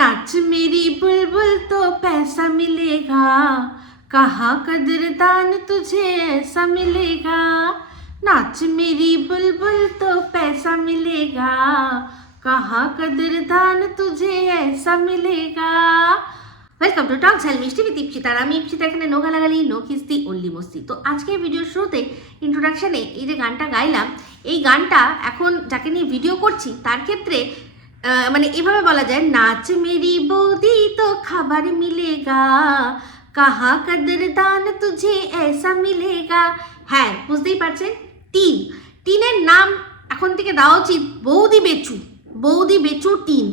नाच मेरी बुलबुल तो पैसा मिलेगा कहाँ कदरदान तुझे ऐसा मिलेगा नाच मेरी बुलबुल तो पैसा मिलेगा कहाँ कदरदान तुझे ऐसा मिलेगा ওয়েলকাম টু টক ঝাল মিষ্টি বিথ ইপসিতার আমি ইপসিতা এখানে নো গালাগালি নো খিস্তি অল্লি মস্তি তো আজকে ভিডিওর শুরুতে ইন্ট্রোডাকশানে এই যে গানটা গাইলাম এই গানটা এখন যাকে নিয়ে ভিডিও করছি তার ক্ষেত্রে আহ, মানে এভাবে বলা যায়, নাচ মেরি বৌদি তো খাবার মিলেগা, কাহা কদর দান তুঝে এসা মিলেগা। হ্যাঁ বুঝতেই পারছেন? টিন। টিনের নাম এখন থেকে দেওয়া উচিত বৌদি বেচু। বৌদি বেচু টিন।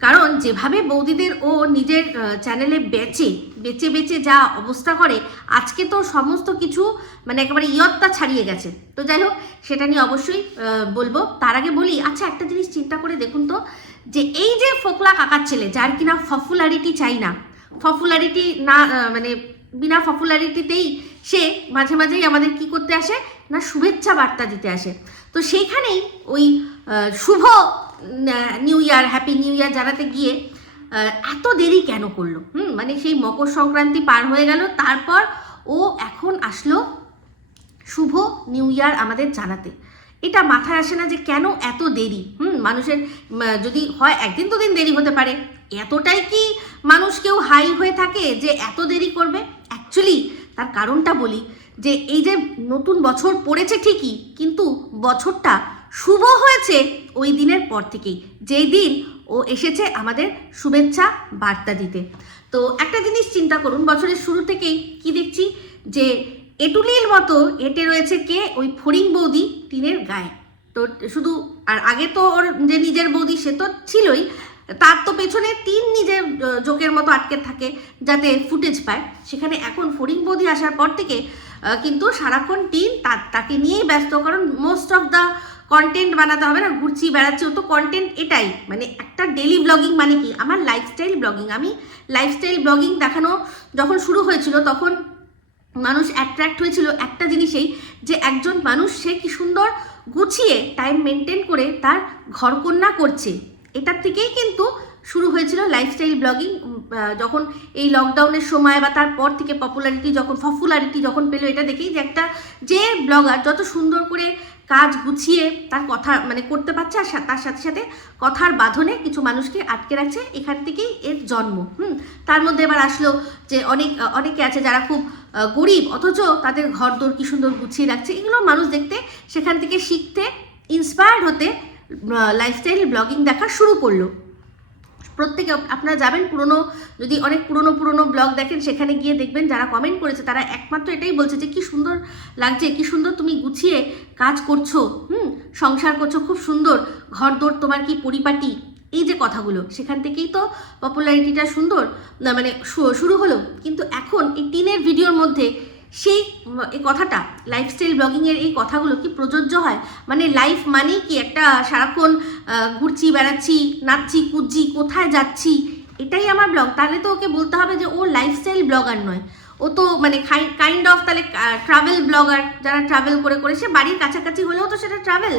কারণ যেভাবে বৌদিদের ও নিজের চ্যানেলে বেচে বেচে বেচে যা অবস্থা করে, আজকে তো সমস্ত কিছু মানে একেবারে ইয়ত্তা ছাড়িয়ে গেছে। তো যাই হোক, সেটা নিয়ে অবশ্যই বলব। তার আগে বলি আচ্ছা একটা জিনিস চিন্তা করে দেখুন তো, যে এই যে ফোকলা কাকার ছেলে, যার কিনা পপুলারিটি চাই না পপুলারিটি না মানে বিনা পপুলারিটিতেই সে মাঝে মাঝেই আমাদের কি করতে আসে? না, শুভেচ্ছা বার্তা দিতে আসে। তো সেইখানেই ওই শুভ new year, happy new year জানাতে গিয়ে এত দেরি কেন করল? হুম মানে সেই মকর সংক্রান্তি পার হয়ে গেল, তারপর ও এখন আসলো শুভ নিউ ইয়ার আমাদের জানাতে। এটা মাথায় আসে না যে কেন এত দেরি? হুম, মানুষের যদি হয় একদিন দুদিন দেরি হতে পারে। এতটাই কি মানুষ কেউ হাই হয়ে থাকে যে এত দেরি করবে? অ্যাকচুয়ালি তার কারণটা বলি যে এই যে নতুন বছর পড়েছে ঠিকই, কিন্তু বছরটা শুভ হয়েছে ওই দিনের পর থেকেই। যেই দিন ও এসেছে আমাদের শুভেচ্ছা বার্তা দিতে। তো একটা জিনিস চিন্তা করুন, বছরের শুরু থেকেই কি দেখছি যে এটুলির মতো এটে রয়েছে কে? ওই ফড়িং বৌদি টিনের গায়ে। তো শুধু আর আগে তো ওর যে নিজের বৌদি সে তো ছিলই, তার তো পেছনে তিন নিজের জোকের মতো আটকে থাকে যাতে ফুটেজ পায়। সেখানে এখন ফড়িং বৌদি আসার পর থেকে কিন্তু সারাক্ষণ টিন তাকে নিয়েই ব্যস্ত, কারণ মোস্ট অফ দ্য কন্টেন্ট বানাতে হবে না, ঘুরছি, বেড়াচ্ছি তো কন্টেন্ট এটাই। মানে একটা ডেলি ব্লগিং মানে কি? আমার লাইফস্টাইল ব্লগিং আমি লাইফস্টাইল ব্লগিং দেখানো যখন শুরু হয়েছিল, তখন মানুষ অ্যাট্রাক্ট হয়েছিল একটা জিনিসেই, যে একজন মানুষ সে কি সুন্দর গুছিয়ে টাইম মেনটেন করে তার ঘরকন্যা করছে। এটার থেকেই কিন্তু শুরু হয়েছিল লাইফস্টাইল ব্লগিং যখন এই লকডাউনের সময় বা তারপর থেকে পপুলারিটি যখন পপুলারিটি যখন পেল, এটা দেখেই যে একটা যে ব্লগার যত সুন্দর করে কাজ গুছিয়ে তার কথা মানে করতে পারছে আর তার সাথে সাথে কথার বাঁধনে কিছু মানুষকে আটকে রাখছে। এখান থেকেই এর জন্ম, হুম? তার মধ্যে এবার আসলো যে অনেক, অনেকে আছে যারা খুব গরিব, অথচ তাদের ঘর দোর কী সুন্দর গুছিয়ে রাখছে। এগুলো মানুষ দেখতে সেখান থেকে শিখতে ইন্সপায়ার্ড হতে লাইফস্টাইল ব্লগিং দেখা শুরু করল। প্রত্যেকে আপনারা যাবেন পুরনো, যদি অনেক পুরনো পুরনো ব্লগ দেখেন, সেখানে গিয়ে দেখবেন যারা কমেন্ট করেছে, তারা একমাত্র এটাই বলছে যে, কি সুন্দর লাগছে, কি সুন্দর তুমি গুছিয়ে কাজ করছ, হুম? সংসার করছ, খুব সুন্দর। ঘর দোর তোমার কি পরিপাটি? এই যে কথাগুলো, সেখান থেকেই তো পপুলারিটিটা সুন্দর মানে শুরু হলো। কিন্তু এখন এই টিনের ভিডিওর মধ্যে সেই এই কথাটা লাইফস্টাইল ব্লগিংয়ের এই কথাগুলো কি প্রযোজ্য হয়? মানে লাইফ মানেই কি একটা সারাক্ষণ ঘুরছি, বেড়াচ্ছি, নাচছি, কুদছি, কোথায় যাচ্ছি? এটাই আমার ব্লগ তাহলে তো ওকে বলতে হবে যে ও লাইফস্টাইল ব্লগার নয়। ও তো মানে কাইন্ড অফ তাহলে ট্রাভেল ব্লগার যারা ট্রাভেল করে করে সে বাড়ির কাছাকাছি হলেও তো সেটা ট্রাভেল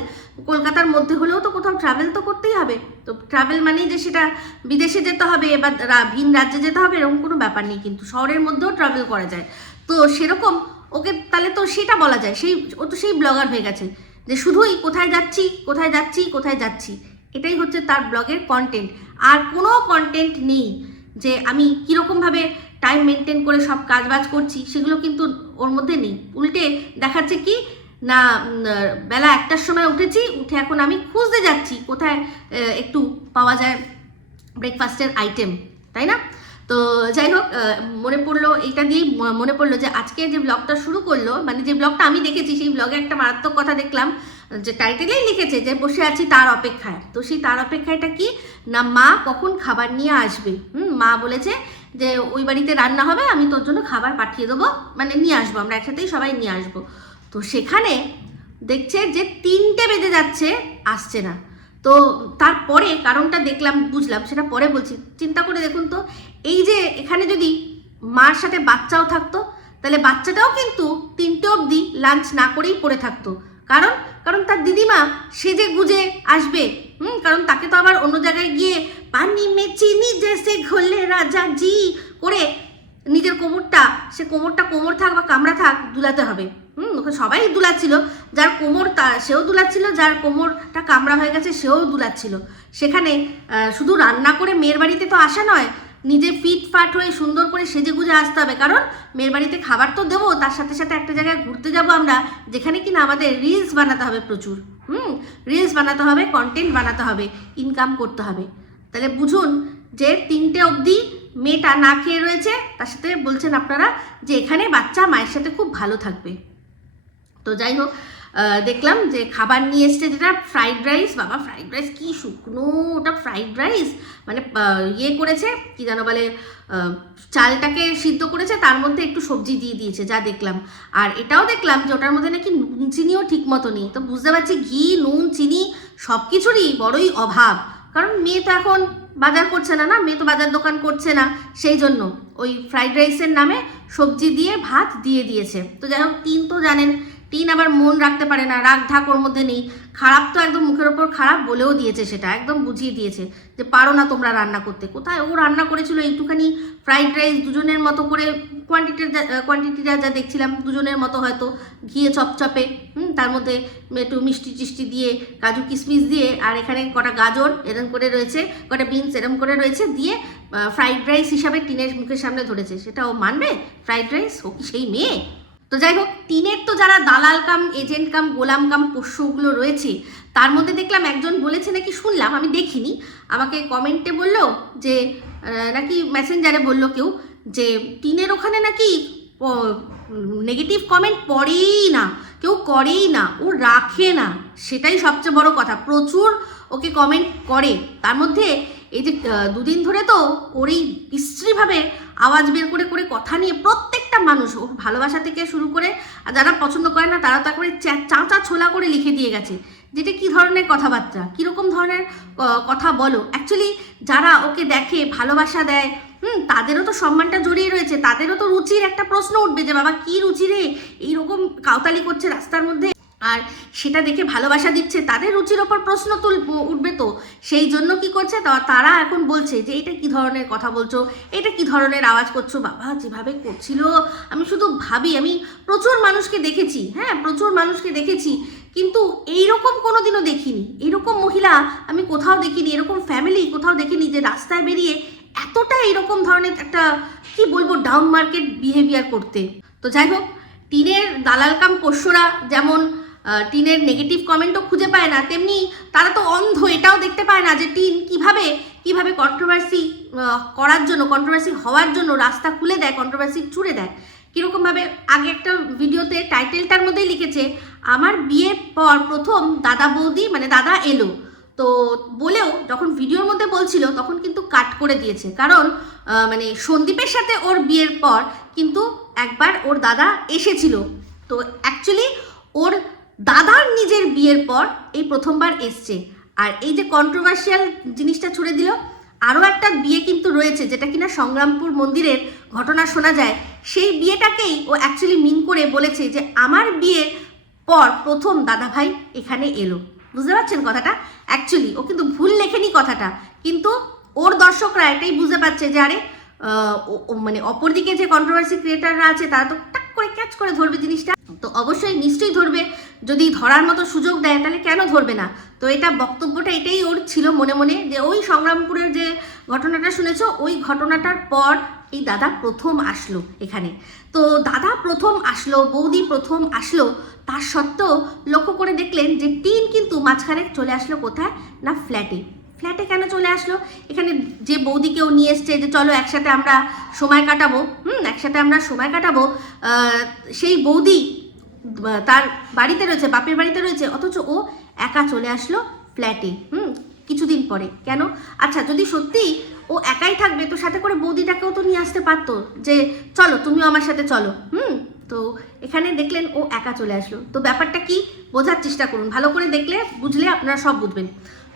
কলকাতার মধ্যে হলেও তো কোথাও ট্রাভেল তো করতেই হবে। তো ট্রাভেল মানেই যে সেটা বিদেশে যেতে হবে বা ভিন রাজ্যে যেতে হবে, এরকম কোনো ব্যাপার নেই। কিন্তু শহরের মধ্যেও ট্রাভেল করা যায়। তো সেরকম ওকে তাহলে তো সেটা বলা যায়। সেই, ও তো সেই ব্লগার হয়ে গেছে। যে শুধুই কোথায় যাচ্ছি কোথায় যাচ্ছি কোথায় যাচ্ছি। এটাই হচ্ছে তার ব্লগের কন্টেন্ট আর কোনো কন্টেন্ট নেই যে আমি কীরকমভাবে টাইম মেনটেন করে সব কাজবাজ করছি, সেগুলো কিন্তু ওর মধ্যে নেই। উল্টে দেখাচ্ছে কি, না বেলা একটার সময় উঠেছি, উঠে এখন আমি খুঁজতে যাচ্ছি কোথায় একটু পাওয়া যায় ব্রেকফাস্টের আইটেম তাই না? তো যাই হোক মনে পড়ল এইটা দিয়েই মনে পড়ল যে আজকে যে ব্লগটা শুরু করল মানে যে ব্লগটা আমি দেখেছি, সেই ব্লগে একটা মারাত্মক কথা দেখলাম, যে টাইটেলেই লিখেছে যে বসে আছি তার অপেক্ষায়। তো সেই তার অপেক্ষাটা কি? না, মা কখন খাবার নিয়ে আসবে? হুম, মা বলেছে যে ওই বাড়িতে রান্না হবে, আমি তোর জন্য খাবার পাঠিয়ে দেবো মানে নিয়ে আসব, আমরা একসাথেই সবাই নিয়ে আসব। তো সেখানে দেখছে যে তিনটে বেজে যাচ্ছে, আসছে না। তো তারপরে কারণটা দেখলাম, বুঝলাম, সেটা পরে বলছি। চিন্তা করে দেখুন তো, এই যে এখানে যদি মার সাথে বাচ্চাও থাকতো, তাহলে বাচ্চাটাও কিন্তু তিনটে অবধি লাঞ্চ না করেই পড়ে থাকতো। কারণ কারণ তার দিদিমা সেজে গুজে আসবে। হুম, কারণ তাকে তো আবার অন্য জায়গায় গিয়ে পানি মে চিনি জেসে ঘোলে রাজা জি করে নিজের কোমরটা, সে কোমরটা কোমর থাক বা কামড়া থাক, দুলাতে হবে। হুম, ওকে সবাই দুলাচ্ছিল। যার কোমর তা, সেও দুলাচ্ছিল, যার কোমরটা কামড়া হয়ে গেছে, সেও দুলাচ্ছিল। সেখানে শুধু রান্না করে মেয়ের বাড়িতে তো আসা নয় নিজে ফিট ফাট হয়ে সুন্দর করে সেজে গুজে আসতে হবে। কারণ মেয়ের বাড়িতে খাবার তো দেবো, তার সাথে সাথে একটা জায়গায় ঘুরতে যাব আমরা, যেখানে কিনা আমাদের রিলস বানাতে হবে প্রচুর। হুম রিলস বানাতে হবে কন্টেন্ট বানাতে হবে ইনকাম করতে হবে। তাহলে বুঝুন যে তিনটে অবধি মেয়েটা না খেয়ে রয়েছে, তার সাথে বলছেন আপনারা যে এখানে বাচ্চা মায়ের সাথে খুব ভালো থাকবে। তো যাই হোক দেখলাম যে খাবার নিয়ে এসছে যেটা ফ্রাইড রাইস বাবা ফ্রাইড রাইস কি শুকনো ওটা ফ্রাইড রাইস মানে ইয়ে করেছে, কি যেন বলে চালটাকে সিদ্ধ করেছে, তার মধ্যে একটু সবজি দিয়ে দিয়েছে, যা দেখলাম। আর এটাও দেখলাম যে ওটার মধ্যে নাকি নুন চিনিও ঠিক মতো নেই। তো বুঝতে পারছি ঘি, নুন, চিনি সব কিছুরই বড়ই অভাব। কারণ মেয়ে তো এখন বাজার করছে না না, মেয়ে তো বাজার দোকান করছে না। সেই জন্য ওই ফ্রাইড রাইসের নামে সবজি দিয়ে ভাত দিয়ে দিয়েছে। তো যাই হোক, তিন তো জানেন টিন আবার মন রাখতে পারে না, রাগ ঢাক ওর মধ্যে নেই। খারাপ তো একদম মুখের ওপর খারাপ বলেও দিয়েছে সেটা, একদম বুঝিয়ে দিয়েছে যে পারো না তোমরা রান্না করতে। কোথায়? ও রান্না করেছিল একটুখানি ফ্রাইড রাইস দুজনের মতো করে কোয়ান্টিটির কোয়ান্টিটিটা যা দেখছিলাম, দুজনের মতো হয়তো ঘিয়ে চপচপে, হুম, তার মধ্যে একটু মিষ্টি টিষ্টি দিয়ে, কাজু কিশমিশ দিয়ে, আর এখানে কটা গাজর এরম করে রয়েছে, কটা বিনস এরম করে রয়েছে, দিয়ে ফ্রাইড রাইস হিসাবে টিনের মুখের সামনে ধরেছে। সেটা ও মানবে? ফ্রাইড রাইস ও কি সেই মেয়ে? তো যাই হোক টিনের তো যারা দালাল কাম, এজেন্ট কাম, গোলাম কাম, পোষ্যগুলো রয়েছে, তার মধ্যে দেখলাম একজন বলেছে নাকি, শুনলাম, আমি দেখিনি। আমাকে কমেন্টে বলল যে নাকি মেসেঞ্জারে বলল কেউ যে টিনের ওখানে নাকি নেগেটিভ কমেন্ট পড়েই না, কেউ করেই না, ও রাখে না, সেটাই সবচেয়ে বড় কথা। প্রচুর ওকে কমেন্ট করে। তার মধ্যে এই যে দুদিন ধরে তো ওরই বিশ্রীভাবে আওয়াজ বের করে করে কথা নিয়ে প্রত্যেকটা মানুষ ওর ভালোবাসা থেকে শুরু করে যারা পছন্দ করে না, তারা তা করে চাঁচা ছোলা করে লিখে দিয়ে গেছে। যেটা কি ধরনের কথাবার্তা? কীরকম ধরনের কথা বলো? অ্যাকচুয়ালি যারা ওকে দেখে ভালোবাসা দেয়, হুম, তাদেরও তো সম্মানটা জড়িয়ে রয়েছে, তাদেরও তো রুচির একটা প্রশ্ন উঠবে যে, বাবা, কি রুচি রে? এইরকম কাউতালি করছে রাস্তার মধ্যে? আর সেটা দেখে ভালোবাসা দিচ্ছে, তাদের রুচির ওপর প্রশ্ন তুল উঠবে তো। সেই জন্য কি করছে? তারা এখন বলছে যে, এটা কি ধরনের কথা বলছো? এটা কি ধরনের আওয়াজ করছ? বাবা, যেভাবে করছিল, আমি শুধু ভাবি, আমি প্রচুর মানুষকে দেখেছি হ্যাঁ প্রচুর মানুষকে দেখেছি, কিন্তু এইরকম কোনোদিনও দেখিনি। এরকম মহিলা আমি কোথাও দেখিনি, এরকম ফ্যামিলি কোথাও দেখিনি যে রাস্তায় বেরিয়ে এতটা এরকম ধরনের একটা, কি বলব ডাউন মার্কেট বিহেভিয়ার করতে। তো যাই হোক, টিনের দালাল কাম পোষ্যরা যেমন টিনের নেগেটিভ কমেন্টও খুঁজে পায় না। তেমনি তারা তো অন্ধ, এটাও দেখতে পায় না যে টিন কীভাবে কীভাবে কন্ট্রোভার্সি করার জন্য কন্ট্রোভার্সি হওয়ার জন্য রাস্তা খুলে দেয় কন্ট্রোভার্সি ছুড়ে দেয়। কীরকমভাবে আগে একটা ভিডিওতে টাইটেলটার মধ্যেই লিখেছে, আমার বিয়ের পর প্রথম দাদা বৌদি মানে দাদা এলো। তো বলেও যখন ভিডিওর মধ্যে বলছিল, তখন কিন্তু কাট করে দিয়েছে। কারণ মানে সন্দীপের সাথে ওর বিয়ের পর কিন্তু একবার ওর দাদা এসেছিল। তো অ্যাকচুয়ালি ওর দাদার নিজের বিয়ের পর এই প্রথমবার এসছে। আর এই যে কন্ট্রোভার্সিয়াল জিনিসটা ছুড়ে দিল, আরও একটা বিয়ে কিন্তু রয়েছে, যেটা কিনা সংগ্রামপুর মন্দিরের ঘটনা শোনা যায়। সেই বিয়েটাকেই ও অ্যাকচুয়ালি মিন করে বলেছে যে, আমার বিয়ের পর প্রথম দাদাভাই এখানে এলো। বুঝতে পারছেন কথাটা? অ্যাকচুয়ালি ও কিন্তু ভুল লেখেনি কথাটা। কিন্তু ওর দর্শকরা এটাই বুঝতে পারছে যে, আরে মানে অপরদিকে যে কন্ট্রোভার্সি ক্রিয়েটাররা আছে, তারা তো করে ক্যাচ করে ধরবে জিনিসটা, তো অবশ্যই নিশ্চয়ই ধরবে। যদি ধরার মতো সুযোগ দেয়, তাহলে কেন ধরবে না? তো এটা বক্তব্যটা এটাই ওর ছিল মনে মনে যে ওই সংগ্রামপুরের যে ঘটনাটা শুনেছ, ওই ঘটনাটার পর এই দাদা প্রথম আসলো এখানে। তো দাদা প্রথম আসলো, বৌদি প্রথম আসলো, তার সত্ত্বেও লক্ষ্য করে দেখলেন যে টিন কিন্তু মাঝখানে চলে আসলো কোথায়? না ফ্ল্যাটে ফ্ল্যাটে কেন চলে আসলো? এখানে যে বৌদিকেও নিয়ে এসছে যে চলো একসাথে আমরা সময় কাটাবো, হুম, একসাথে আমরা সময় কাটাবো সেই বৌদি তার বাড়িতে রয়েছে, বাপের বাড়িতে রয়েছে, অথচ ও একা চলে আসলো ফ্ল্যাটে, হুম, কিছুদিন পরে। কেন? আচ্ছা যদি সত্যি ও একাই থাকবে, তো সাথে করে বৌদিটাকেও তো নিয়ে আসতে পারতো যে চলো, তুমিও আমার সাথে চলো, হুম? তো এখানে দেখলেন ও একা চলে আসলো। তো ব্যাপারটা কি? বোঝার চেষ্টা করুন। ভালো করে দেখলে, বুঝলে আপনারা সব বুঝবেন।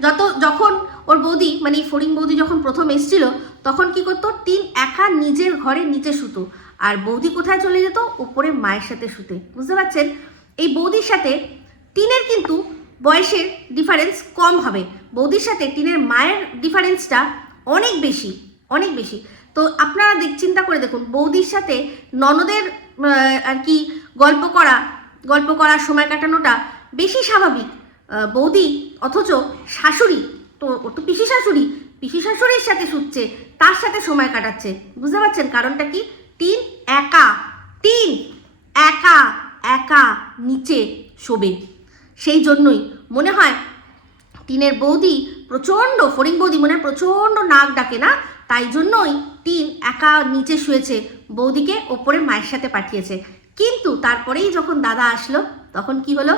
যত, যখন ওর বৌদি মানে ফড়িং বৌদি যখন প্রথম এসছিল, তখন কি করতো? টিন একা নিজের ঘরে নিচে শুতো। আর বৌদি কোথায় চলে যেত? উপরে মায়ের সাথে শুতে। বুঝতে পারছেন? এই বৌদির সাথে টিনের কিন্তু বয়সের ডিফারেন্স কম হবে। বৌদির সাথে টিনের মায়ের ডিফারেন্সটা অনেক বেশি অনেক বেশি। তো আপনারা চিন্তা করে দেখুন, বৌদির সাথে ননদের আর কি গল্প করা, গল্প করার সময় কাটানোটা বেশি স্বাভাবিক। বৌদি অথচ শাশুড়ি, তো ও তো পিসি শাশুড়ি, পিসি শাশুড়ির সাথে শুচ্ছে, তার সাথে সময় কাটাচ্ছে। বুঝতে পারছেন কারণটা কি? তিন, একা তিন, একা একা নিচে শোবে। সেই জন্যই মনে হয় টিনের বৌদি প্রচণ্ড ফরিং বৌদি মনে হয় প্রচণ্ড নাক ডাকে না? তাই জন্যই টিন একা নিচে শুয়েছে, বৌদিকে ওপরে মায়ের সাথে পাঠিয়েছে। কিন্তু তারপরেই যখন দাদা আসলো, তখন কি হলো?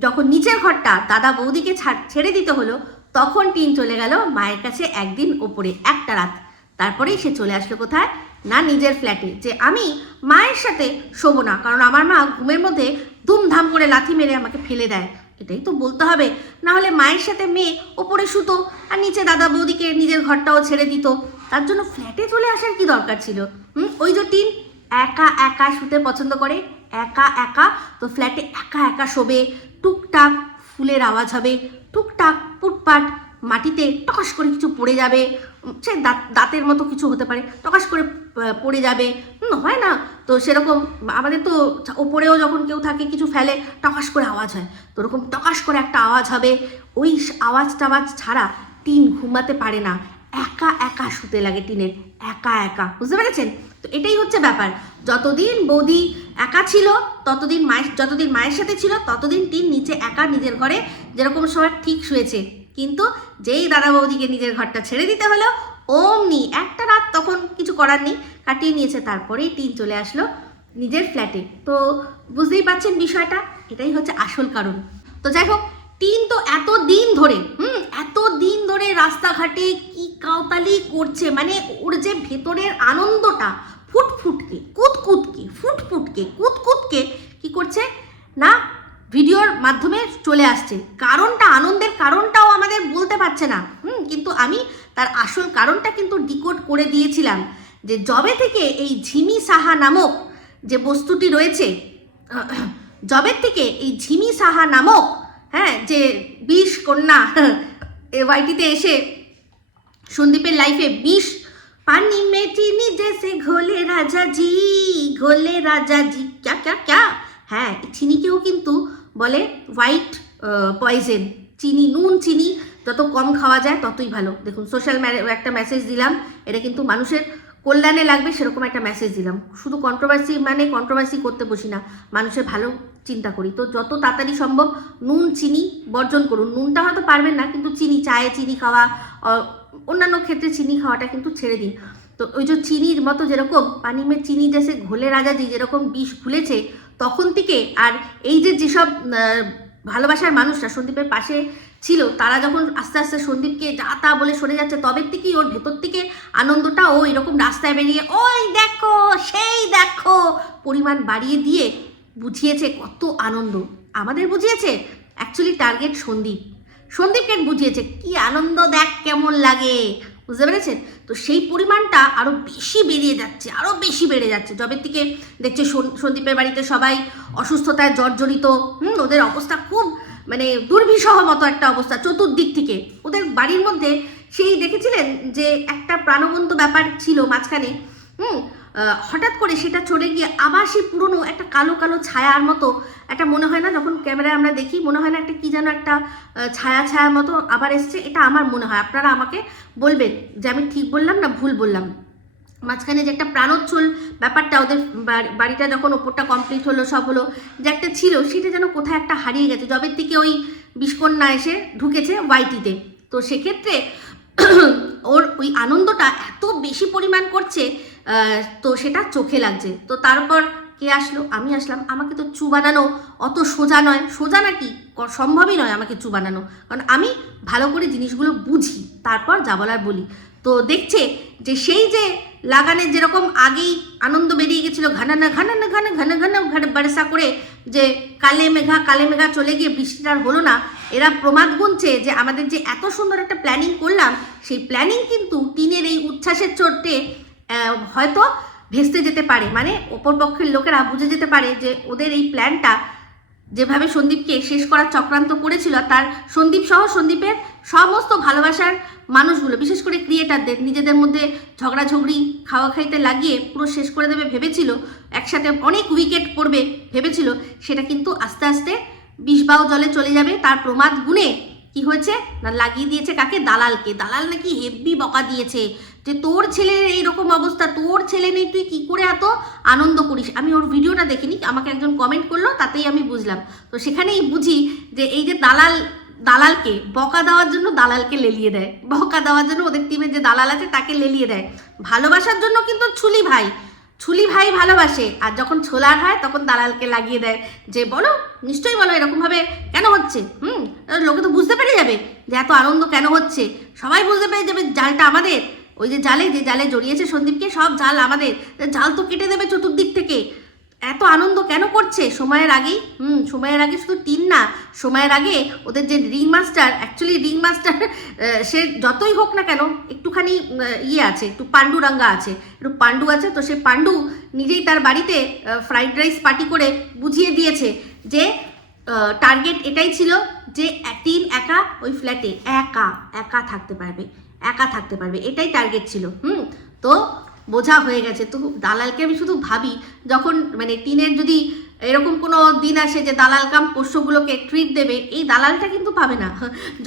যখন নিচের ঘরটা দাদা বৌদিকে ছাড়- ছেড়ে দিতে হলো, তখন টিন চলে গেল মায়ের কাছে একদিন ওপরে, একটা রাত। তারপরেই সে চলে আসলো কোথায়? না, নিজের ফ্ল্যাটে, যে আমি মায়ের সাথে শোবো না, কারণ আমার মা ঘুমের মধ্যে ধুমধাম করে লাথি মেরে আমাকে ফেলে দেয়। এটাই তো বলতে হবে, না হলে মায়ের সাথে মেয়ে ওপরে শুতো, আর নিচে দাদা বৌদিকে নিজের ঘরটাও ছেড়ে দিত। তার জন্য ফ্ল্যাটে চলে আসার কি দরকার ছিল? হুম? ওই যে টিন, একা একা শুতে পছন্দ করে, একা একা, তো ফ্ল্যাটে একা একা শোবে, টুকটাক ফুলের আওয়াজ হবে, টুকটাক পুটপাট মাটিতে টকাস করে কিছু পড়ে যাবে সে দাঁত, দাঁতের মতো কিছু হতে পারে টকাস করে পড়ে যাবে হয় না? তো সেরকম, আমাদের তো ওপরেও যখন কেউ থাকে, কিছু ফেলে টকাস করে আওয়াজ হয়। তো ওরকম টকাস করে একটা আওয়াজ হবে, ওই আওয়াজ টাওয়াজ ছাড়া টিন ঘুমাতে পারে না। একা একা শুতে লাগে টিনের, একা একা, বুঝতে পেরেছেন? তো এটাই হচ্ছে ব্যাপার। যতদিন বৌদি একা ছিল, ততদিন মায়ের, যতদিন মায়ের সাথে ছিল, ততদিন টিন নিচে একা নিজের ঘরে যেরকম সবার ঠিক শুয়েছে। কিন্তু যেই দাদা বৌদিকে নিজের ঘরটা ছেড়ে দিতে হলো, অমনি একটা রাত তখন কিছু করার নেই, কাটিয়ে নিয়েছে। তারপরেই টিন চলে আসলো নিজের ফ্ল্যাটে তো বুঝতেই পারছেন বিষয়টা? এটাই হচ্ছে আসল কারণ। তো যাই হোক টিন তো এত দিন ধরে, হুম এত দিন ধরে রাস্তাঘাটে কি কাউতালি করছে মানে ওর যে ভেতরের আনন্দটা, ফুটফুটকে, কুতকুতকে ফুটফুটকে, কুতকুতকে কি করছে? না, ভিডিওর মাধ্যমে চলে আসছে। কারণটা, আনন্দের কারণটাও আমাদের বলতে পারছে না। হুম, কিন্তু আমি তার আসল কারণটা কিন্তু ডিকোড করে দিয়েছিলাম যে জবে থেকে এই ঝিমি সাহা নামক যে বস্তুটি রয়েছে জবের থেকে এই ঝিমি সাহা নামক হ্যাঁ যে বিষ কন্যা ওয়াইটিতে এসে সন্দীপের লাইফে বিষ পানি মে চিনি জেসে ঘোলে রাজা জি ঘোলে রাজা জি ক্যা ক্যা ক্যা। হ্যাঁ চিনিকেও কিন্তু বলে হোয়াইট পয়জেন চিনি, নুন, চিনি, যত কম খাওয়া যায় ততই ভালো। দেখুন সোশ্যাল একটা মেসেজ দিলাম, এটা কিন্তু মানুষের কল্যাণে লাগবে, সেরকম একটা মেসেজ দিলাম। শুধু কন্ট্রোভার্সি মানে কন্ট্রোভার্সি করতে বসি না, মানুষের ভালো চিন্তা করি। তো যত তাড়াতাড়ি সম্ভব নুন, চিনি বর্জন করুন। নুনটা হয়তো পারবেন না, কিন্তু চিনি, চায়ে চিনি খাওয়া অন্যান্য ক্ষেত্রে চিনি খাওয়াটা কিন্তু ছেড়ে দিন। তো ওই যে চিনির মতো যেরকম, পানি মে চিনি দেশে ঘোলে রাজাজি যেরকম বিষ ঘুলেছে তখন থেকে আর এই যে যেসব ভালোবাসার মানুষরা সন্দীপের পাশে ছিল, তারা যখন আস্তে আস্তে সন্দীপকে যা তা বলে সরে যাচ্ছে, তবে থেকেই ওর ভেতর থেকে আনন্দটা ও এরকম রাস্তায় বেরিয়ে, ওই দেখো, সেই দেখো! পরিমাণ বাড়িয়ে দিয়ে বুঝিয়েছে কত আনন্দ। আমাদের বুঝিয়েছে? Actually target Sandeep. সন্দীপকে বুঝিয়েছে, কি আনন্দ দেখ, কেমন লাগে। বুঝতে পেরেছেন? তো সেই পরিমাণটা আরও বেশি বেরিয়ে যাচ্ছে আরও বেশি বেড়ে যাচ্ছে। যবের থেকে দেখছে সন- সন্দীপের বাড়িতে সবাই অসুস্থতায় জর্জরিত। হুম, ওদের অবস্থা খুব মানে দুর্বিষহ মতো একটা অবস্থা চতুর্দিক থেকে। ওদের বাড়ির মধ্যে সেই দেখেছিলেন যে একটা প্রাণবন্ত ব্যাপার ছিল মাঝখানে। হুম হঠাৎ করে সেটা চলে গিয়ে আবার সেই পুরনো একটা কালো কালো ছায়ার মতো একটা মনে হয় না, যখন ক্যামেরায় আমরা দেখি, মনে হয় না একটা কি যেন একটা ছায়া, ছায়ার মতো আবার এসছে, এটা আমার মনে হয়। আপনারা আমাকে বলবেন যে আমি ঠিক বললাম না ভুল বললাম? মাঝখানে যে একটা প্রাণোচ্ছল ব্যাপারটা ওদের বাড়িটা যখন ওপরটা কমপ্লিট হলো, সব হলো, যে একটা ছিল, সেটা যেন কোথায় একটা হারিয়ে গেছে। জবের থেকে ওই বিষকন্যা এসে ঢুকেছে ওয়াইটিতে তো সেক্ষেত্রে ওর ওই আনন্দটা এত বেশি পরিমাণ করছে তো সেটা চোখে লাগছে। তো তারপর কে আসলো? আমি আসলাম। আমাকে তো চু বানানো অত সোজা নয়। সোজা নাকি সম্ভবই নয় আমাকে চু বানানো। কারণ আমি ভালো করে জিনিসগুলো বুঝি, তারপর যা বলার বলি। তো দেখছে যে সেই যে লাগানের যেরকম আগেই আনন্দ বেরিয়ে গেছিল, ঘানানা ঘানানা ঘানা ঘন ঘন ঘন বারসা করে যে কালে মেঘা কালে মেঘা চলে গিয়ে বৃষ্টিটা হলো না, এরা প্রমাদ গুনছে যে আমাদের যে এত সুন্দর একটা প্ল্যানিং করলাম, সেই প্ল্যানিং কিন্তু টিনের এই উচ্ছ্বাসের চোটে হয়তো ভেস্তে যেতে পারে। মানে ওপর পক্ষের লোকেরা বুঝে যেতে পারে যে ওদের এই প্ল্যানটা যেভাবে সন্দীপকে শেষ করার চক্রান্ত করেছিল, তার সন্দীপ সহ সন্দীপের সমস্ত ভালোবাসার মানুষগুলো, বিশেষ করে ক্রিয়েটারদের নিজেদের মধ্যে ঝগড়াঝগড়ি খাওয়া খাইতে লাগিয়ে পুরো শেষ করে দেবে ভেবেছিল, একসাথে অনেক উইকেট পড়বে ভেবেছিল, সেটা কিন্তু আস্তে আস্তে বিষবাও জলে চলে যাবে। তার প্রমাদ গুণে কি হয়েছে? না, লাগিয়ে দিয়েছে কাকে? দালালকে। দালাল নাকি হেভি বকা দিয়েছে। যে তোর ছেলের এইরকম অবস্থা, তোর ছেলে নেই তুই কি করে এত আনন্দ করিস? আমি ওর ভিডিওটা দেখিনি, আমাকে একজন কমেন্ট করল, তাতেই আমি বুঝলাম। তো সেখানেই বুঝি যে এই যে দালাল, দালালকে বকা দেওয়ার জন্য দালালকে লেলিয়ে দেয়। বকা দেওয়ার জন্য ওদের টিমের যে দালাল আছে তাকে লেলিয়ে দেয়। ভালোবাসার জন্য কিন্তু ছুলি ভাই ছুলি ভাই ভালোবাসে। আর যখন ছোলার হয় তখন দালালকে লাগিয়ে দেয় যে, বলো, নিশ্চয়ই বলো এরকমভাবে কেন হচ্ছে? হুম লোকে তো বুঝতে পেরে যাবে যে এত আনন্দ কেন হচ্ছে? সবাই বুঝতে পেরে যাবে জালটা আমাদের। ওই যে জালে যে জালে জড়িয়েছে সন্দীপকে, সব জাল আমাদের। জাল তো কেটে দেবে চতুর্দিক থেকে। এত আনন্দ কেন করছে? সময়ের আগেই, হুম, সময়ের আগে শুধু টিন না, সময়ের আগে ওদের যে ring master actually ring master সে যতই হোক না কেন, একটুখানি ইয়ে আছে, একটু পাণ্ডুরাঙ্গা আছে। একটু পাণ্ডু আছে, তো সে পাণ্ডু নিজেই তার বাড়িতে ফ্রাইড রাইস পার্টি করে বুঝিয়ে দিয়েছে যে টার্গেট এটাই ছিল যে টিন একা ওই ফ্ল্যাটে একা একা থাকতে পারবে। একা থাকতে পারবে, এটাই টার্গেট ছিল। হুম, তো বোঝা হয়ে গেছে। তো দালালকে আমি শুধু ভাবি, যখন মানে টিনের যদি এরকম কোনো দিন আসে যে দালাল কাম পোষ্যগুলোকে ট্রিট দেবে, এই দালালটা কিন্তু পাবে না।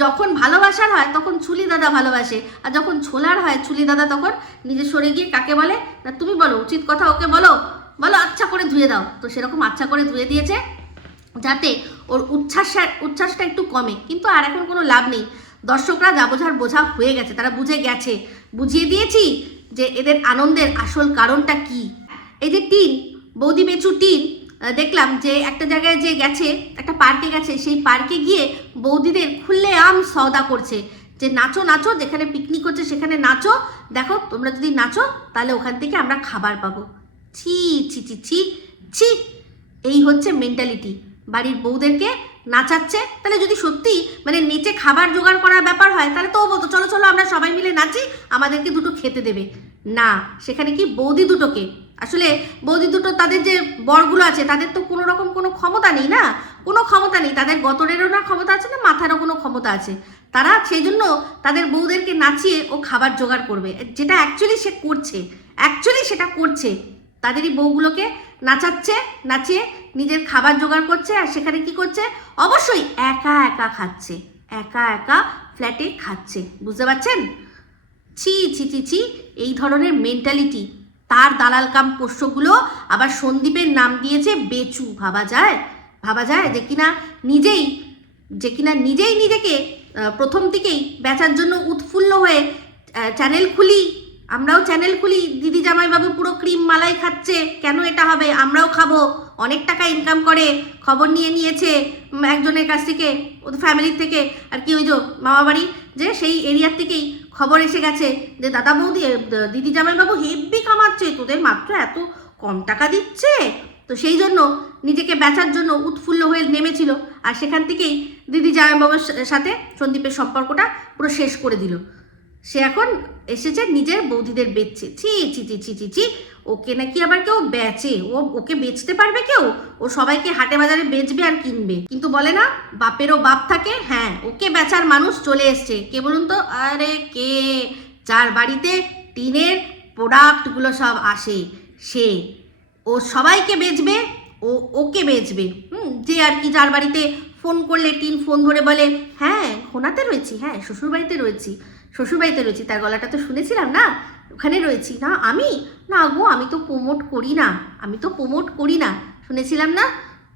যখন ভালোবাসার হয়, তখন ছুলি দাদা ভালোবাসে। আর যখন ছোলার হয় ছুলি দাদা তখন নিজে সরে গিয়ে কাকে বলে? না, তুমি বলো, উচিত কথা ওকে বলো। বলো আচ্ছা করে ধুয়ে দাও। তো সেরকম আচ্ছা করে ধুয়ে দিয়েছে, যাতে ওর উচ্ছ্বাসের উচ্ছ্বাসটা একটু কমে। কিন্তু আর এখন কোনো লাভ নেই। দর্শকরা যা বোঝার বোঝা হয়ে গেছে, তারা বুঝে গেছে। বুঝিয়ে দিয়েছি যে এদের আনন্দের আসল কারণটা কি। এই যে টিন, বৌদি বেচু টিন দেখলাম যে একটা জায়গায় যে গেছে, একটা পার্কে গেছে, সেই পার্কে গিয়ে বৌদিদের খুললে আম সওদা করছে। যে নাচো নাচো, যেখানে পিকনিক হচ্ছে সেখানে নাচো। দেখো, তোমরা যদি নাচো, তাহলে ওখান থেকে আমরা খাবার পাবো। ছি ছি ছি ছি ছি। এই হচ্ছে মেন্টালিটি বাড়ির বউদেরকে নাচাচ্ছে? তাহলে যদি সত্যি মানে নেচে খাবার জোগাড় করার ব্যাপার হয়, তাহলে তো বলতো, চলো চলো, আমরা সবাই মিলে নাচি, আমাদেরকে দুটো খেতে দেবে। না, সেখানে কি বৌদি দুটোকে? আসলে বৌদি দুটো তাদের যে বরগুলো আছে, তাদের তো কোনো রকম কোনো ক্ষমতা নেই না? কোনো ক্ষমতা নেই। তাদের গতরেরও না ক্ষমতা আছে, না মাথারও কোনো ক্ষমতা আছে? তারা সেই জন্য তাদের বউদেরকে নাচিয়ে ও খাবার জোগাড় করবে। যেটা অ্যাকচুয়ালি সে করছে অ্যাকচুয়ালি সেটা করছে। তাদেরই বউগুলোকে নাচাচ্ছে, নাচিয়ে নিজের খাবার জোগাড় করছে আর সেখানে কি করছে? অবশ্যই একা একা খাচ্ছে, একা একা ফ্ল্যাটে খাচ্ছে। বুঝতে পারছেন? ছি ছি ছি ছি, এই ধরনের মেন্টালিটি তার দালাল কাম পোষ্যগুলো আবার সন্দীপের নাম দিয়েছে বেচু। ভাবা যায়? ভাবা যায় যে কিনা নিজেই, যে কিনা নিজেই নিজেকে প্রথম থেকেই বেচার জন্য উৎফুল্ল হয়ে চ্যানেল খুলি। আমরাও চ্যানেল খুলি। দিদি জামাইবাবু পুরো ক্রিম মালাই খাচ্ছে। কেন এটা হবে? আমরাও খাব। অনেক টাকা ইনকাম করে। খবর নিয়ে নিয়েছে একজনের কাছ থেকে ওদের ফ্যামিলির থেকে। আর কি ওই যে মামা বাড়ি যে সেই এরিয়ার থেকেই খবর এসে গেছে যে, দাদা বৌদি দিদি জামাইবাবু হেব্বি কামাচ্ছে। তোদের মাত্র এত কম টাকা দিচ্ছে? তো সেই জন্য নিজেকে বেচার জন্য উৎফুল্ল হয়ে নেমেছিল। আর সেখান থেকেই দিদি জামাইবাবুর সাথে সন্দীপের সম্পর্কটা পুরো শেষ করে দিল। সে এখন এসেছে নিজের বৌদিদের বেচছে। ছি ছি ছি ছি ছি ছি। ওকে নাকি আবার কেউ বেচে? ও, ওকে বেচতে পারবে কেউ? ও সবাইকে হাটে বাজারে বেচবে আর কিনবে। কিন্তু বলে না, বাপেরও বাপ থাকে হ্যাঁ ওকে বেচার মানুষ চলে এসছে। কে বলুন তো? আরে কে? যার বাড়িতে টিনের প্রোডাক্টগুলো সব আসে, সে। ও সবাইকে বেচবে, ও, ওকে বেচবে। হুম, যে আর কি যার বাড়িতে ফোন করলে, টিন ফোন ধরে বলে হ্যাঁ খোনাতে রয়েছি হ্যাঁ শ্বশুরবাড়িতে রয়েছি। শ্বশুরবাড়িতে রয়েছি, তার গলাটা তো শুনেছিলাম না? ওখানে রয়েছি। না, আমি? না গো, আমি তো প্রমোট করি না। আমি তো প্রমোট করি না। শুনেছিলাম না?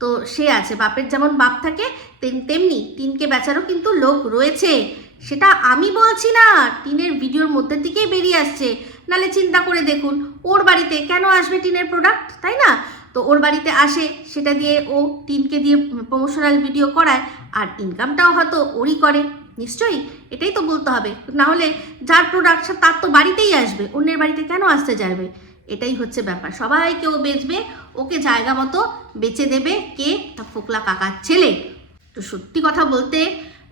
তো সে আছে, বাপের যেমন বাপ থাকে, তেম- তেমনি টিনকে বেচারও কিন্তু লোক রয়েছে। সেটা আমি বলছি না, টিনের ভিডিওর মধ্যে দিকেই বেরিয়ে আসছে। নালে চিন্তা করে দেখুন, ওর বাড়িতে কেন আসবে টিনের প্রোডাক্ট তাই না? তো ওর বাড়িতে আসে, সেটা দিয়ে ও টিনকে দিয়ে প্রমোশনাল ভিডিও করায়, আর ইনকামটাও হয়তো ওরই করে। নিশ্চয়ই, এটাই তো বলতে হবে। না হলে যার প্রোডাক্ট তার তো বাড়িতেই আসবে, অন্যের বাড়িতে কেন আসতে যাবে? এটাই হচ্ছে ব্যাপার। সবাইকে ও বেচবে, ওকে জায়গা মতো বেচে দেবে কে? তা ফোকলা কাকার ছেলে। তো সত্যি কথা বলতে,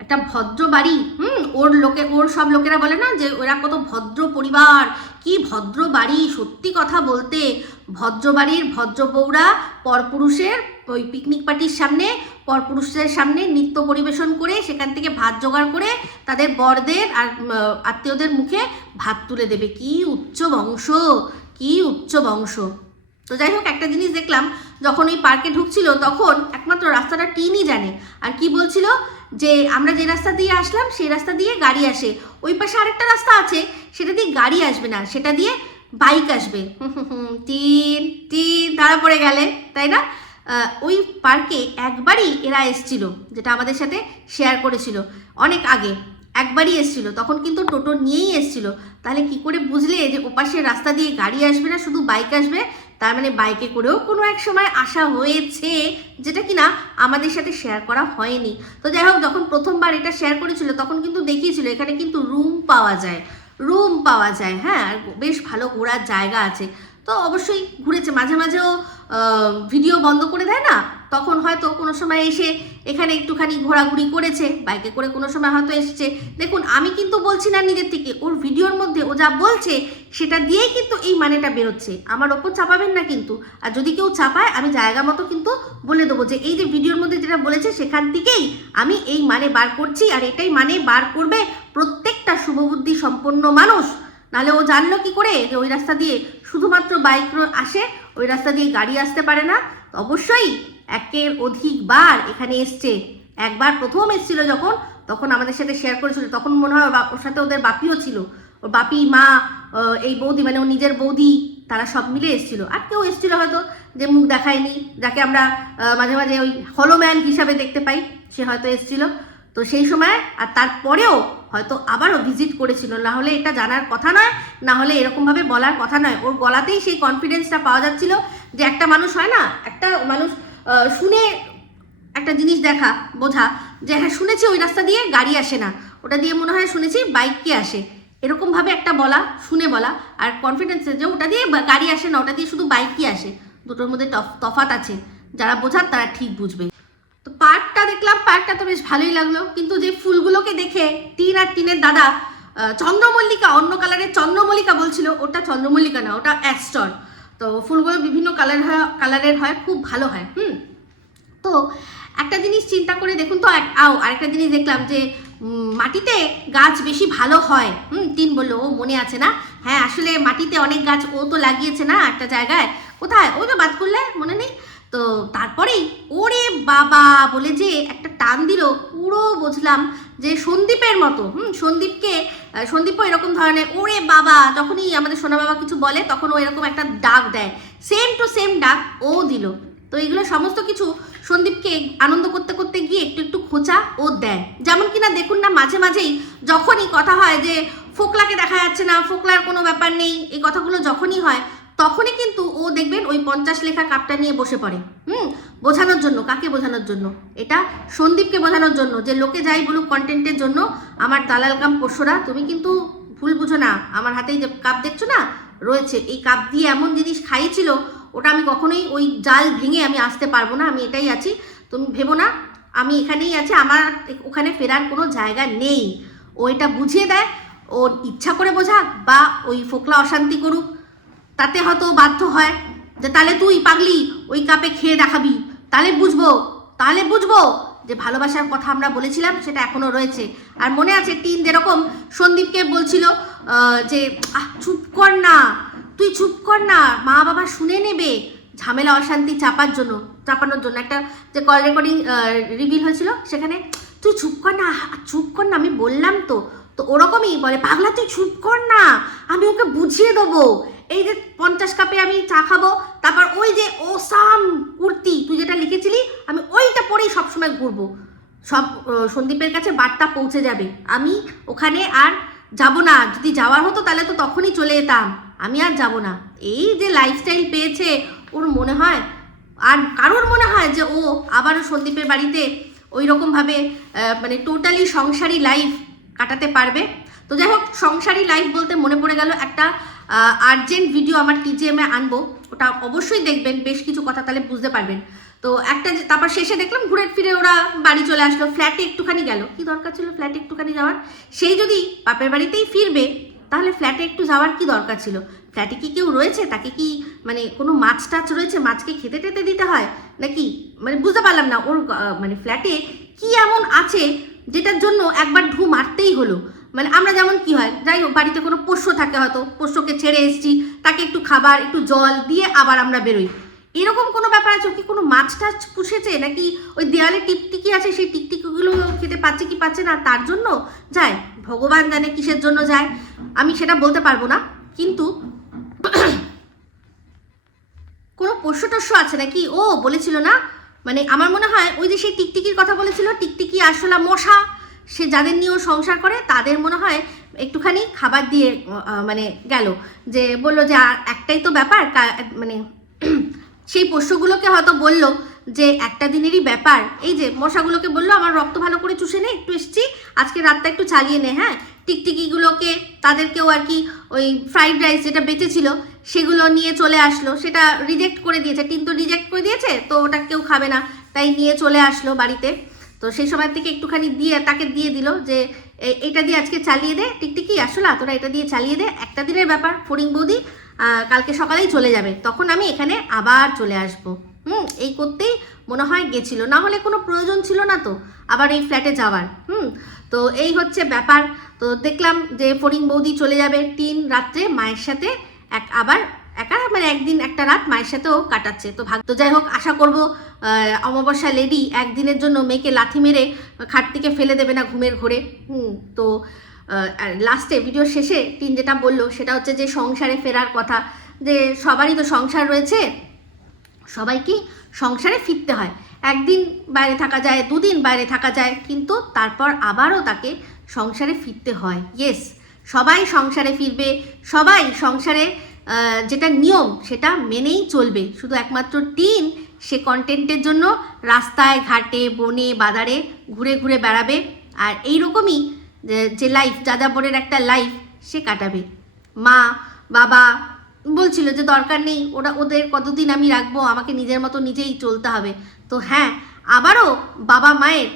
একটা ভদ্র বাড়ি, হুম, ওর লোকে, ওর সব লোকেরা বলে না যে, ওরা কত ভদ্র পরিবার, কি ভদ্র বাড়ি। সত্যি কথা বলতে, ভদ্র বাড়ির ভদ্র বৌরা পরপুরুষের ওই পিকনিক পার্টির সামনে পরপুরুষের সামনে নৃত্য পরিবেশন করে, সেখান থেকে ভাত জোগাড় করে তাদের বরদের আর আত্মীয়দের মুখে ভাত তুলে দেবে। কি উচ্চ বংশ, কি উচ্চ বংশ। তো যাই হোক, একটা জিনিস দেখলাম, যখন ওই পার্কে ঢুকছিল, তখন একমাত্র রাস্তাটা টিনই জানে। আর কি বলছিল? যে আমরা যে রাস্তা দিয়ে আসলাম, সেই রাস্তা দিয়ে গাড়ি আসে। ওই পাশে আরেকটা রাস্তা আছে, সেটা দিয়ে গাড়ি আসবে না, সেটা দিয়ে বাইক আসবে। তিন তিন ধরা পড়ে গেলে, তাই না? ওই পার্কে একবারই এরা এসছিল, যেটা আমাদের সাথে শেয়ার করেছিল, অনেক আগে। একবারই এসছিল, তখন কিন্তু টোটো নিয়েই এসছিল। তাহলে কি করে বুঝলে যে ওপাশের রাস্তা দিয়ে গাড়ি আসবে না, শুধু বাইক আসবে? তার মানে বাইকে করেও কোনো এক সময় আসা হয়েছে, যেটা কিনা আমাদের সাথে শেয়ার করা হয়নি। তো যাই হোক, যখন প্রথমবার এটা শেয়ার করেছিল, তখন কিন্তু দেখিয়েছিল, এখানে কিন্তু রুম পাওয়া যায়। রুম পাওয়া যায় হ্যাঁ বেশ ভালো ঘোরার জায়গা আছে। তো অবশ্যই ঘুরেছে, মাঝে মাঝেও ভিডিও বন্ধ করে দেয় না? তখন হয়তো কোনো সময় এসে এখানে একটুখানি ঘোরাঘুরি করেছে, বাইকে করে কোনো সময় হয়তো এসেছে। দেখুন, আমি কিন্তু বলছি না নিজের থেকে, ওর ভিডিওর মধ্যে ও যা বলছে, সেটা দিয়েই কিন্তু এই মানেটা বেরোচ্ছে। আমার ওপর চাপাবেন না কিন্তু। আর যদি কেউ চাপায়, আমি জায়গা মতো কিন্তু বলে দেবো যে, এই যে ভিডিওর মধ্যে যেটা বলেছে, সেখান থেকেই আমি এই মানে বার করছি। আর এটাই মানে বার করবে প্রত্যেকটা শুভবুদ্ধি সম্পন্ন মানুষ। নাহলে ও জানলো কি করে যে, ওই রাস্তা দিয়ে শুধুমাত্র বাইক আসে ওই রাস্তা দিয়ে গাড়ি আসতে পারে না অবশ্যই একের অধিকবার এখানে এসছে। একবার প্রথম এসেছিল যখন, তখন আমাদের সাথে শেয়ার করেছিল, তখন মনে হয় ওর সাথে ওদের বাপিও ছিল। ওর বাপি, মা এই বৌদি মানে ওর নিজের বৌদি, তারা সব মিলে এসেছিল। আর কেউ এসেছিল হয়তো যে মুখ দেখায়নি, যাকে আমরা মাঝে মাঝে ওই হলোম্যান হিসাবে দেখতে পাই, সে হয়তো এসেছিল। তো সেই সময়, আর তারপরেও হয়তো আবারও ভিজিট করেছিল। না হলে এটা জানার কথা নয়, না হলে এরকমভাবে বলার কথা নয়। ওর গলাতেই সেই কনফিডেন্সটা পাওয়া যাচ্ছিল যে একটা মানুষ হয় না, একটা মানুষ শুনে একটা জিনিস দেখা, বোঝা যে হ্যাঁ শুনেছি ওই রাস্তা দিয়ে গাড়ি আসে না। ওটা দিয়ে মনে হয় শুনেছি বাইককে আসে। এরকমভাবে একটা বলা, শুনে বলা, আর কনফিডেন্স যে ওটা দিয়ে গাড়ি আসে না, ওটা দিয়ে শুধু বাইক কি আসে। দুটোর মধ্যে তফ- তফাৎ আছে। যারা বোঝার তারা ঠিক বুঝবে। তো পার্কটা দেখলাম, পার্কটা তো বেশ ভালোই লাগল। কিন্তু যে ফুলগুলোকে দেখে টিন আর টিনের দাদা চন্দ্রমল্লিকা, অন্য কালারের চন্দ্রমল্লিকা বলছিল, ওটা চন্দ্রমল্লিকা না, ওটা অ্যাস্টর। তো ফুলগুলো বিভিন্ন কালার হয়, কালারের হয়, খুব ভালো হয়, হুম? তো একটা জিনিস চিন্তা করে দেখুন তো আও, আরেকটা জিনিস দেখলাম যে মাটিতে গাছ বেশি ভালো হয়, হুম? তিন বলল, ও মনে আছে না? হ্যাঁ আসলে মাটিতে অনেক গাছ ও তো লাগিয়েছে না একটা জায়গায়। কোথায়? ওই তো বাদ করলে মনে নেই? তো তারপরেই ওরে বাবা বলে যে একটা টান দিল, পুরো বুঝলাম যে সন্দীপের মতো। হুম, সন্দীপকে সন্দীপও এরকম ধরনের ওরে বাবা যখনই আমাদের সোনা বাবা কিছু বলে তখন ও এরকম একটা ডাক দেয়। সেম টু সেম ডাক ও দিল। তো এগুলো সমস্ত কিছু সন্দীপকে আনন্দ করতে করতে গিয়ে একটু একটু খোঁচা ও দেয়। যেমন কিনা দেখুন না, মাঝে মাঝেই যখনই কথা হয় যে ফোকলাকে দেখা যাচ্ছে না, ফোকলার কোনো ব্যাপার নেই, এই কথাগুলো যখনই হয় তখনই কিন্তু ও দেখবেন ওই পঞ্চাশ লেখা কাপটা নিয়ে বসে পড়ে। হুম? বোঝানোর জন্য। কাকে বোঝানোর জন্য? এটা সন্দীপকে বোঝানোর জন্য যে লোকে যাই বলুক কন্টেন্টের জন্য, আমার দালাল কাম পোষ্যরা, তুমি কিন্তু ভুল বুঝো না। আমার হাতেই যে কাপ দেখছ না? রয়েছে। এই কাপ দিয়ে এমন জিনিস খাইয়েছিল, ওটা আমি কখনোই ওই জাল ভেঙে আমি আসতে পারব না। আমি এটাই আছি। তুমি ভেবো না, আমি এখানেই আছি। আমার ওখানে ফেরার কোনো জায়গা নেই। ও এটা বুঝিয়ে দেয় ও ইচ্ছা করে বোঝাক বা ওই ফোকলা অশান্তি করুক তাতে হয়তো বাধ্য হয় যে তাহলে তুই পাগলি ওই কাপে খেয়ে দেখাবি। তাহলে বুঝব তাহলে বুঝব যে ভালোবাসার কথা আমরা বলেছিলাম, সেটা এখনও রয়েছে। আর মনে আছে টিন যেরকম সন্দীপকে বলছিল যে, আহ, চুপ কর না, তুই চুপ কর না মা বাবা শুনে নেবে ঝামেলা অশান্তি চাপার জন্য, চাপানোর জন্য। একটা যে কল রেকর্ডিং রিভিল হয়েছিল সেখানে, তুই চুপ কর না চুপ কর না, আমি বললাম তো। তো ওরকমই বলে, পাগলা, তুই চুপ কর না, আমি ওকে বুঝিয়ে দেবো। এই যে পঞ্চাশ কাপে আমি চা খাব, তারপর ওই যে ওসাম কুর্তি, তুই যেটা লিখেছিলি, আমি ওইটা পরেই সবসময় ঘুরবো। সব সন্দীপের কাছে বার্তা পৌঁছে যাবে। আমি ওখানে আর যাব না। যদি যাওয়ার হতো তাহলে তো তখনই চলে যেতাম। আমি আর যাব না। এই যে লাইফস্টাইল পেয়েছে, ওর মনে হয়, আর কারোর মনে হয় যে ও আবারও সন্দীপের বাড়িতে ওই রকমভাবে মানে টোটালি সংসারী লাইফ কাটাতে পারবে। তো যাই হোক, সংসারী লাইফ বলতে মনে পড়ে গেল একটা আর্জেন্ট ভিডিও আমার টিজিএমে আনব। ওটা অবশ্যই দেখবেন, বেশ কিছু কথা তাহলে বুঝতে পারবেন। তো একটা তারপর শেষে দেখলাম ঘুরে ফিরে ওরা বাড়ি চলে আসলো ফ্ল্যাটে একটুখানি গেল। কি দরকার ছিল ফ্ল্যাটে একটুখানি যাওয়ার? সেই যদি বাপের বাড়িতেই ফিরবে, তাহলে ফ্ল্যাটে একটু যাওয়ার কি দরকার ছিল? ফ্ল্যাটে কি কেউ রয়েছে? তাকে কি মানে কোনো মাছ টাছ রয়েছে? মাছকে খেতে টেতে দিতে হয়? নাকি? মানে বুঝতে পারলাম না, ওর মানে ফ্ল্যাটে কি এমন আছে, যেটার জন্য একবার ঢু মারতেই হলো? মানে আমরা যেমন কি হয়, যাই হোক, বাড়িতে কোনো পোষ্য থাকে হয়তো, পোষ্যকে ছেড়ে এসেছি, তাকে একটু খাবার, একটু জল দিয়ে আবার আমরা বেরোই। এরকম কোনো ব্যাপার আছে? কি কোনো মাছ টাছ পুষেছে? নাকি ওই দেয়ালে টিকটিকি আছে, সেই টিকটিকিগুলো খেতে পাচ্ছে কি পাচ্ছে না? তার জন্য যায়, ভগবান জানে কিসের জন্য যায়। আমি সেটা বলতে পারব না, কিন্তু কোনো পোষ্য টোষ্য আছে নাকি? ও বলেছিল না মানে আমার মনে হয় ওই যে সেই টিকটিকির কথা বলেছিল, টিকটিকি আসলে মশা সে যাদের নিয়েও সংসার করে, তাদের মনে হয় একটুখানি খাবার দিয়ে মানে গেল। যে বলল যে, আর একটাই তো ব্যাপার মানে সেই পোষ্যগুলোকে হয়তো বলল যে, একটা দিনেরই ব্যাপার। এই যে মশাগুলোকে বলল, আমার রক্ত ভালো করে চুষে নে, একটু এসছি, আজকে রাতটা একটু চালিয়ে নে। হ্যাঁ টিকটিকিগুলোকে, তাদেরকেও আর কি ওই ফ্রাইড রাইস যেটা বেঁচেছিল, সেগুলো নিয়ে চলে আসলো। সেটা রিজেক্ট করে দিয়েছে। টিন তো রিজেক্ট করে দিয়েছে, তো ওটা কেউ খাবে না। তাই নিয়ে চলে আসলো বাড়িতে। তো সেই সময় থেকে একটুখানি দিয়ে তাকে দিয়ে দিল যে এটা দিয়ে আজকে চালিয়ে দে, টিকটিকি আসলে তোরা এটা দিয়ে চালিয়ে দে, একটা দিনের ব্যাপার, ফড়িং বৌদি কালকে সকালেই চলে যাবে, তখন আমি এখানে আবার চলে আসব। হুম, এই করতেই মনে হয় গেছিল, না হলে কোনো প্রয়োজন ছিল না তো, আবার এই ফ্ল্যাটে যাওয়ার, হুম, তো এই হচ্ছে ব্যাপার, তো দেখলাম যে ফড়িং বৌদি চলে যাবে তিন রাত্রে মায়ের সাথে, এক আবার একা? মানে একদিন একটা রাত মায়ের সাথেও কাটাচ্ছে। তো ভাগ তো যাই হোক, আশা করব অমাবস্যা লেডি একদিনের জন্য মেয়েকে লাথি মেরে খাট থেকে ফেলে দেবে না ঘুমের ঘোরে। হুম, তো লাস্টে ভিডিও শেষে টিন যেটা বলল, সেটা হচ্ছে যে সংসারে ফেরার কথা। যে সবারই তো সংসার রয়েছে সবাইকে সংসারে ফিরতে হয়? একদিন বাইরে থাকা যায়, দুদিন বাইরে থাকা যায়, কিন্তু তারপর আবারও তাকে সংসারে ফিরতে হয়। ইয়েস সবাই সংসারে ফিরবে, সবাই সংসারে যেটা নিয়ম, সেটা মেনেই চলবে। শুধু একমাত্র টিন সে কন্টেন্টের জন্য রাস্তায়, ঘাটে, বনে, বাজারে ঘুরে ঘুরে বেড়াবে আর এই রকমই যে লাইফ যাযাবরের একটা লাইফ সে কাটাবে। মা, বাবা বলছিল যে, দরকার নেই, ওরা, ওদের কতদিন আমি রাখব? আমাকে নিজের মতো নিজেই চলতে হবে। তো হ্যাঁ আবারও বাবা মায়ের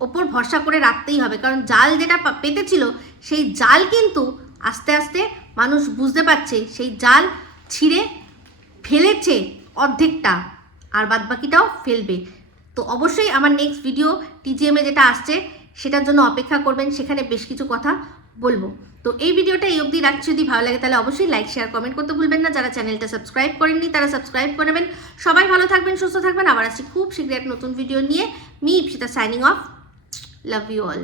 ওপর ভরসা করে রাখতেই হবে। কারণ জাল যেটা পেতেছিল সেই জাল কিন্তু আস্তে আস্তে মানুষ বুঝতে পারছে, সেই জাল ছিঁড়ে ফেলেছে অর্ধেকটা, আর বাদ বাকিটাও ফেলবে। তো অবশ্যই আমার নেক্সট ভিডিও টিজিএমে যেটা আসছে, সেটার জন্য অপেক্ষা করবেন, সেখানে বেশ কিছু কথা বলব। তো এই ভিডিওটা এই অবধি রাখছি, যদি ভালো লাগে তাহলে অবশ্যই লাইক শেয়ার কমেন্ট করতে ভুলবেন না। যারা চ্যানেলটা সাবস্ক্রাইব করেননি, তারা সাবস্ক্রাইব করে নেবেন। সবাই ভালো থাকবেন, সুস্থ থাকবেন। আবার আসছি খুব শীঘ্রই এক নতুন ভিডিও নিয়ে। Me, Ipsita signing off love you all